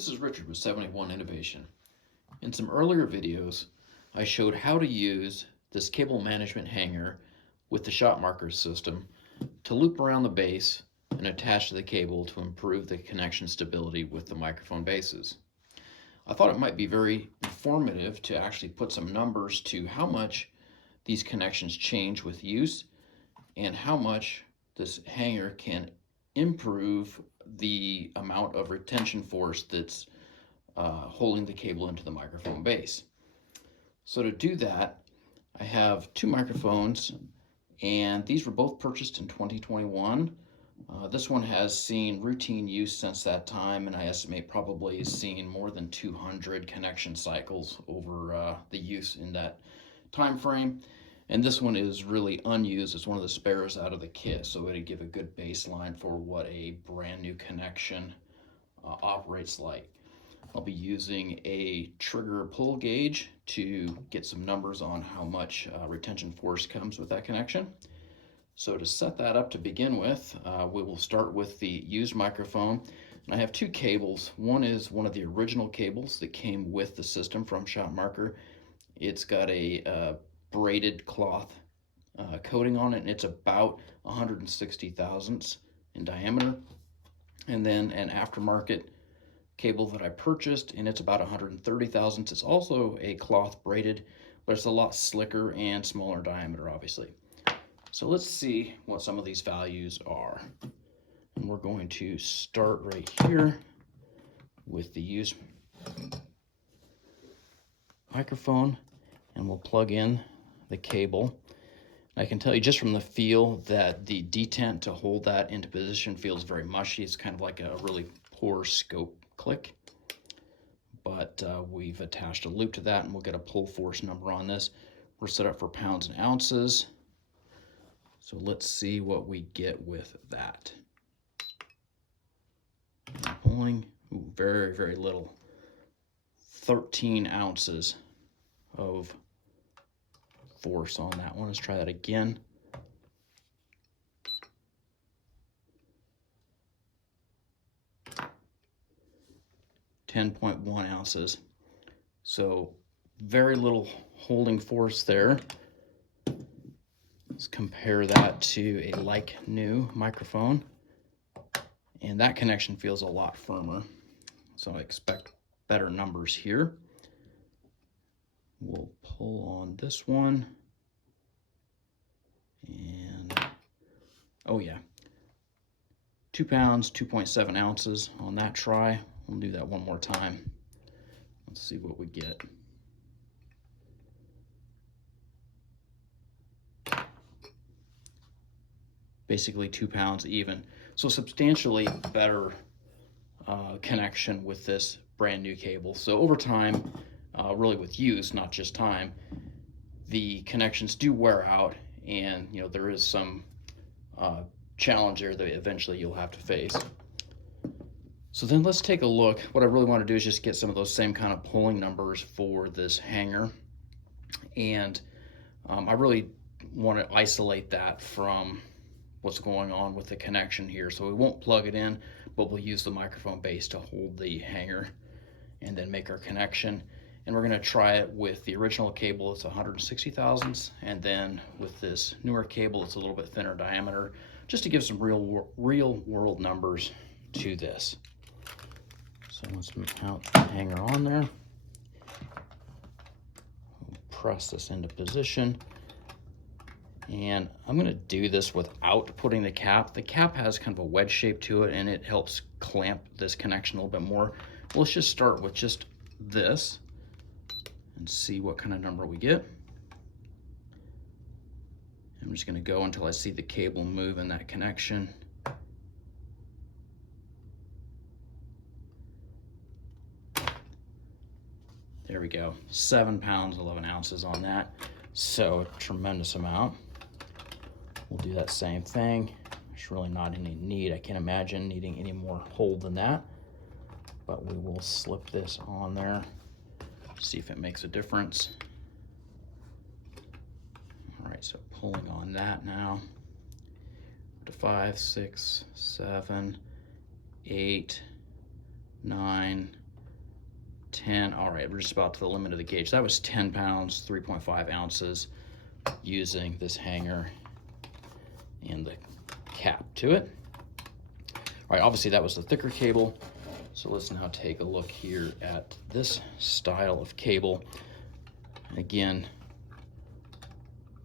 This is Richard with 71 Innovation. In some earlier videos, I showed how to use this cable management hanger with the ShotMarker system to loop around the base and attach to the cable to improve the connection stability with the microphone bases. I thought it might be very informative to actually put some numbers to how much these connections change with use and how much this hanger can improve the amount of retention force that's holding the cable into the microphone base. So to do that, I have two microphones, and these were both purchased in 2021. This one has seen routine use since that time, and I estimate probably has seen more than 200 connection cycles over the use in that time frame. And this one is really unused. It's one of the spares out of the kit, so it'd give a good baseline for what a brand new connection operates like. I'll be using a trigger pull gauge to get some numbers on how much retention force comes with that connection. So to set that up to begin with, we will start with the used microphone. And I have two cables. One is one of the original cables that came with the system from ShotMarker. It's got a braided cloth coating on it, and it's about 160 thousandths in diameter. And then an aftermarket cable that I purchased, and it's about 130 thousandths. It's also a cloth braided, but it's a lot slicker and smaller diameter, obviously. So let's see what some of these values are. And we're going to start right here with the used microphone, and we'll plug in the cable. I can tell you just from the feel that the detent to hold that into position feels very mushy. It's kind of like a really poor scope click. But we've attached a loop to that, and we'll get a pull force number on this. We're set up for pounds and ounces. So let's see what we get with that. Pulling, very, very little. 13 ounces of force on that one. Let's try that again. .1 ounces. So very little holding force there. Let's compare that to a like new microphone, and that connection feels a lot firmer. So I expect better numbers here. We'll pull on this one, and oh yeah, 2 pounds, 2.7 ounces on that try. We'll do that one more time. Let's see what we get. Basically 2 pounds even. So substantially better connection with this brand new cable. So over time, really with use, not just time, the connections do wear out, and there is some challenge there that eventually you'll have to face. So then let's take a look. What I really want to do is just get some of those same kind of pulling numbers for this hanger, and I really want to isolate that from what's going on with the connection here. So we won't plug it in, but we'll use the microphone base to hold the hanger and then make our connection. And we're going to try it with the original cable. It's 160 thousandths, and then with this newer cable, it's a little bit thinner diameter, just to give some real world numbers to this. So let's mount the hanger on there. We'll press this into position. And I'm going to do this without putting the cap. The cap has kind of a wedge shape to it, and it helps clamp this connection a little bit more. Let's just start with just this and see what kind of number we get. I'm just going to go until I see the cable move in that connection. There we go. 7 pounds, 11 ounces on that. So a tremendous amount. We'll do that same thing. There's really not any need. I can't imagine needing any more hold than that. But we will slip this on there, see if it makes a difference. All right, so pulling on that now. To 5, 6, 7, 8, 9, 10, all right, we're just about to the limit of the gauge. That was 10 pounds, 3.5 ounces using this hanger and the cap to it. All right, obviously that was the thicker cable. So let's now take a look here at this style of cable. Again,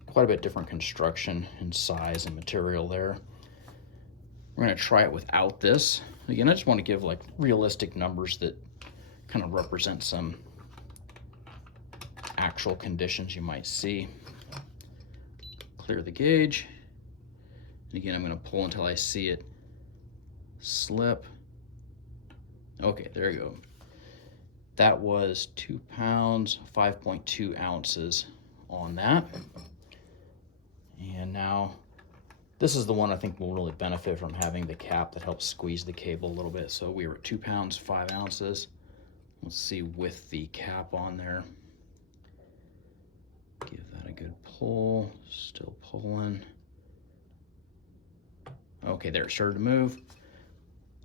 quite a bit different construction and size and material there. We're going to try it without this. Again, I just want to give like realistic numbers that kind of represent some actual conditions you might see. Clear the gauge. And again, I'm going to pull until I see it slip. Okay, there you go. That was 2 pounds, 5.2 ounces on that. And now, this is the one I think will really benefit from having the cap that helps squeeze the cable a little bit. So we were at 2 pounds, 5 ounces. Let's see with the cap on there. Give that a good pull, still pulling. Okay, there, it started to move.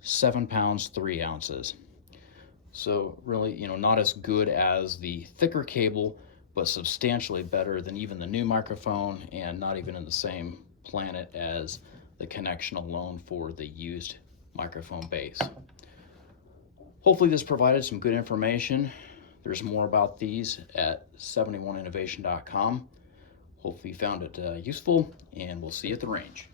7 pounds, 3 ounces. So really, not as good as the thicker cable, but substantially better than even the new microphone, and not even in the same planet as the connection alone for the used microphone base. Hopefully this provided some good information. There's more about these at 71innovation.com. Hopefully you found it useful, and we'll see you at the range.